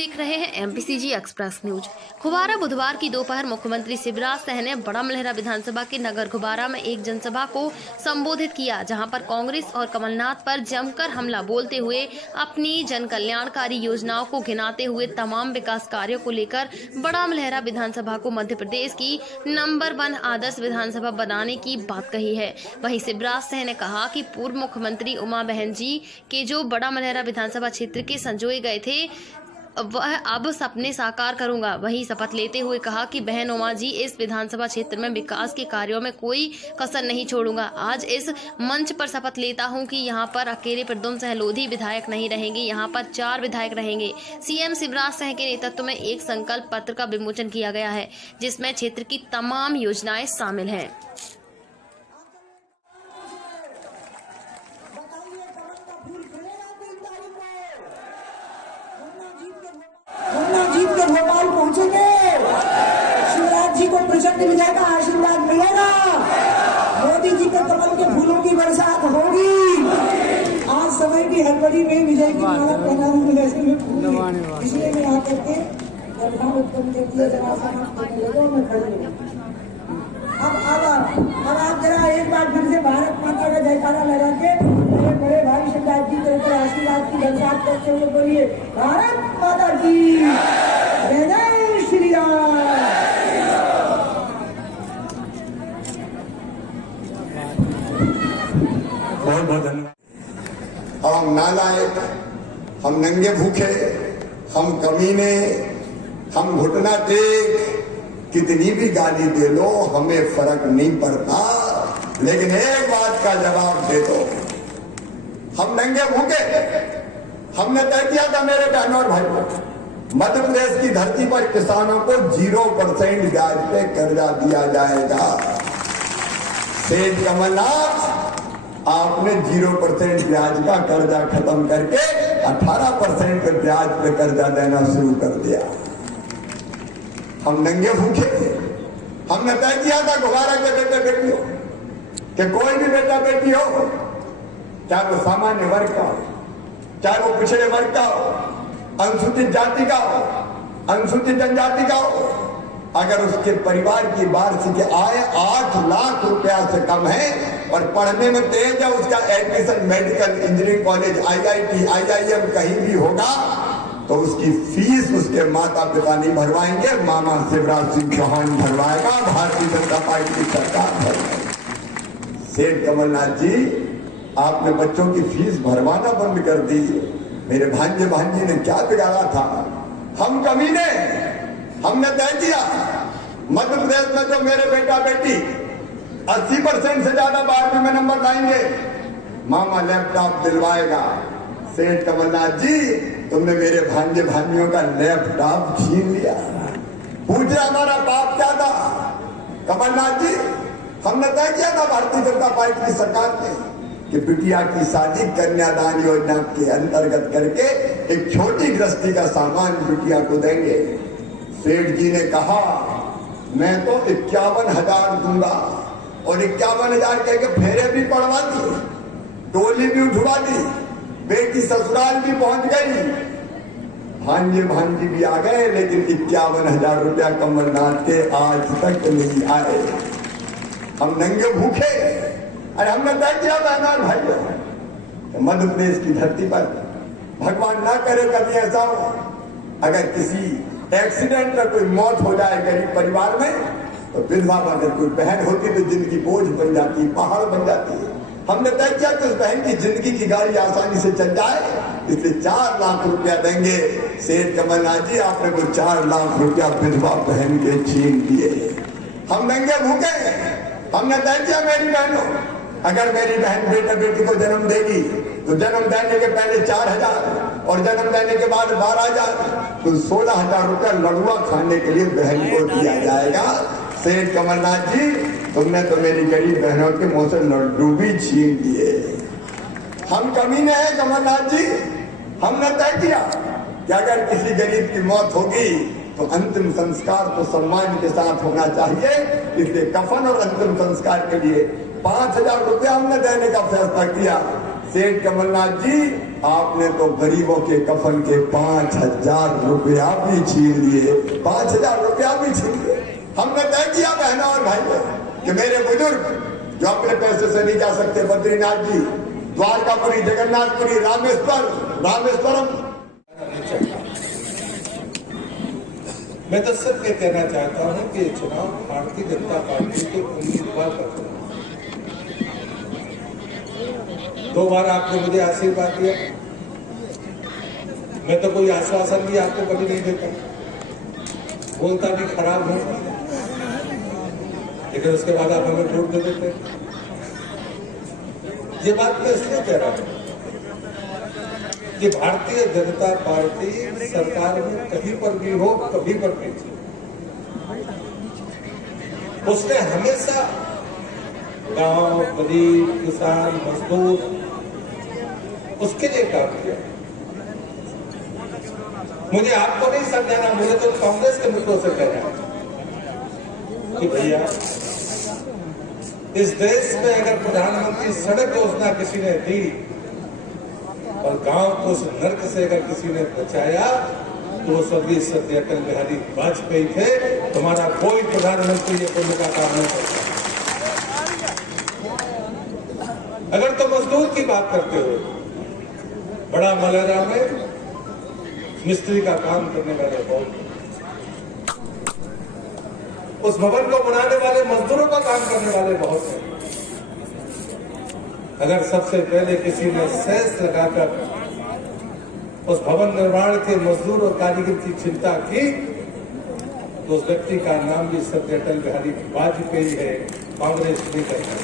देख रहे हैं एमपीसीजी एक्सप्रेस न्यूज। खुबारा बुधवार की दोपहर मुख्यमंत्री शिवराज सिंह ने बड़ा मलहरा विधानसभा के नगर खुबारा में एक जनसभा को संबोधित किया, जहां पर कांग्रेस और कमलनाथ पर जमकर हमला बोलते हुए अपनी जन कल्याणकारी योजनाओं को गिनाते हुए तमाम विकास कार्यों को लेकर बड़ा मलहरा विधानसभा को मध्य प्रदेश की नंबर 1 आदर्श विधानसभा बनाने की बात कही है। वहीं शिवराज सिंह ने कहा कि पूर्व मुख्यमंत्री उमा बहन जी के जो बड़ा मलहरा विधानसभा क्षेत्र के संजोए गए थे वह अब सपने साकार करूंगा। वहीं शपथ लेते हुए कहा कि बहन उमा जी, इस विधानसभा क्षेत्र में विकास के कार्यों में कोई कसर नहीं छोड़ूंगा। आज इस मंच पर शपथ लेता हूं कि यहां पर अकेले प्रद्युम्न सहलोधी विधायक नहीं रहेंगे, यहां पर 4 विधायक रहेंगे। सीएम शिवराज सिंह के नेतृत्व में एक संकल्प पत्र का विमोचन किया गया है, जिसमें क्षेत्र की तमाम योजनाएं शामिल हैं। जीत के भोपाल पहुंचेंगे, शिवराज जी को प्रचंड विजय का आशीर्वाद मिलेगा, मोदी जी के कमल के फूलों की बरसात होगी। आज समय की हड़बड़ी में विजय की माला पहना हूं, वैसे में इसलिए मैं यहाँ करके उत्पन्न कर दिया अब आप जरा एक बार फिर से भारत माता का जयकारा लगा के मेरे बड़े भाई शिवराज जी के ऊपर आशीर्वाद की बरसात करते हुए बोलिए, भारत माता की जय श्री राम। बहुत बहुत धन्यवाद। हम नालायक, हम नंगे भूखे, हम कमीने, हम घुटना टेक, कितनी भी गाली दे लो हमें फर्क नहीं पड़ता, लेकिन एक बात का जवाब दे दो, हम नंगे भूखे। हमने तय किया था मेरे बहनों और भाइयों, मध्य प्रदेश की धरती पर किसानों को 0% ब्याज पे कर्जा दिया जाएगा। सेठ कमलनाथ, आपने 0% ब्याज का कर्जा खत्म करके 18% ब्याज पे कर्जा देना शुरू कर दिया। हम नंगे भूखे। हमने तय किया था खुबारा के बेटे बेटी हो, कि कोई भी बेटा बेटी हो, चाहे वो सामान्य वर्ग का हो, चाहे वो पिछड़े वर्ग का हो, अनुसूचित जाति का हो, अनुसूचित जनजाति का हो, अगर उसके परिवार की वार्षिक आय 8 लाख रुपया से कम है और पढ़ने में तेज है, उसका admission medical, engineering college, IIT, IIM कहीं भी होगा, तो उसकी फीस उसके माता पिता नहीं भरवाएंगे, मामा शिवराज सिंह चौहान भरवाएगा, भारतीय जनता पार्टी की सरकार भरवाएगी। सेठ कमलनाथ जी, आपने बच्चों की फीस भरवाना बंद कर दी। मेरे भांजे भांजी ने क्या बिगाड़ा था? हम कमीने, हमने तय किया मध्य प्रदेश में जो मेरे बेटा बेटी 80% से ज्यादा 12वीं में नंबर लाएंगे, मामा लैपटॉप दिलवाएगा। सेठ कमलनाथ जी, तुमने मेरे भांजे भांजियों का लैपटॉप छीन लिया। पूछे हमारा पाप क्या था? कमलनाथ जी, हमने तय किया था भारतीय जनता पार्टी की सरकार ने कि बिटिया की शादी कन्यादान योजना के अंतर्गत करके एक छोटी गृहस्थी का सामान बिटिया को देंगे। सेठ जी ने कहा, मैं तो 51,000 दूंगा, और 51,000 कह के फेरे भी पड़वा दी, टोली भी उठवा दी, बेटी ससुराल भी पहुंच गई, भांजे भांजी भी आ गए, लेकिन 51,000 रुपया कमलनाथ के आज तक नहीं आए। हम नंगे भूखे। अरे हमने तय किया बहन भाई, मध्य प्रदेश की धरती पर भगवान ना करे कभी ऐसा हो, अगर किसी एक्सीडेंट में कोई मौत हो जाए गरीब परिवार में, तो विधवा अगर कोई बहन होती तो जिंदगी बोझ बन जाती, पहाड़ बन जाती है। हमने तय किया कि उस बहन की जिंदगी की गाड़ी आसानी से चल जाए, इसलिए 4 लाख रुपया देंगे। सेठ कमलनाथ जी, आपने वो 4 लाख रुपया विधवा बहन के छीन दिए। हम नंगे भूखे। हमने तय किया मेरी बहनों, अगर मेरी बहन बेटा बेटी को जन्म देगी तो जन्म देने के पहले 4,000 और जन्म देने के बाद 12,000, तो 16,000 रुपया लड़ुआ खाने के लिए बहन को दिया जाएगा। सेठ कमलनाथ जी, तुमने तो मेरी गरीब बहनों के मुंह से लड्डू भी छीन दिए। हम कमीने हैं कमलनाथ जी। हमने तय किया कि अगर किसी गरीब की मौत होगी तो अंतिम संस्कार तो सम्मान के साथ होना चाहिए, इसलिए कफन और अंतिम संस्कार के लिए 5,000 रुपया हमने देने का फैसला किया। सेठ कमलनाथ जी, आपने तो गरीबों के कफन के 5,000 रुपया भी छीन लिए, 5,000 रुपया भी छीन लिए। हमने तय किया बहनों और भाइयों कि मेरे बुजुर्ग जो अपने पैसे से नहीं जा सकते, बद्रीनाथ जी, द्वारकापुरी, जगन्नाथपुरी, रामेश्वरम। मैं तो सिर्फ ये कहना चाहता हूं कि चुनाव भारतीय जनता पार्टी के उम्मीदवार का चुनाव। 2 बार आपने मुझे आशीर्वाद दिया, मैं तो कोई आश्वासन भी आपको कभी नहीं देता, बोलता भी खराब हूं, लेकिन उसके बाद आप हमें वोट दे देते। ये बात मैं इसलिए कह रहा हूं कि भारतीय जनता पार्टी सरकार में कहीं पर भी हो, कभी पर भी, उसने हमेशा गांव, गरीब, किसान, मजदूर, उसके लिए काम किया। मुझे आपको नहीं समझाना, मुझे तो कांग्रेस के मित्रों से कहना है कि भैया, इस देश में अगर प्रधानमंत्री सड़क योजना किसी ने दी और गांव को उस नर्क से अगर किसी ने बचाया तो वो स्वर्गीय सत्य अटल बिहारी वाजपेयी थे। तुम्हारा कोई प्रधानमंत्री ये पुण्य का काम नहीं करता। अगर तो मजदूर की बात करते हो, बड़ा मलेरा में मिस्त्री का काम करने वाले बहुत, उस भवन को बनाने वाले मजदूरों का काम करने वाले बहुत हैं। अगर सबसे पहले किसी ने सेस लगाकर उस भवन निर्माण के मजदूर और कारीगर की चिंता की तो उस व्यक्ति का नाम भी सत्य अटल बिहारी वाजपेयी है, कांग्रेस नहीं करता।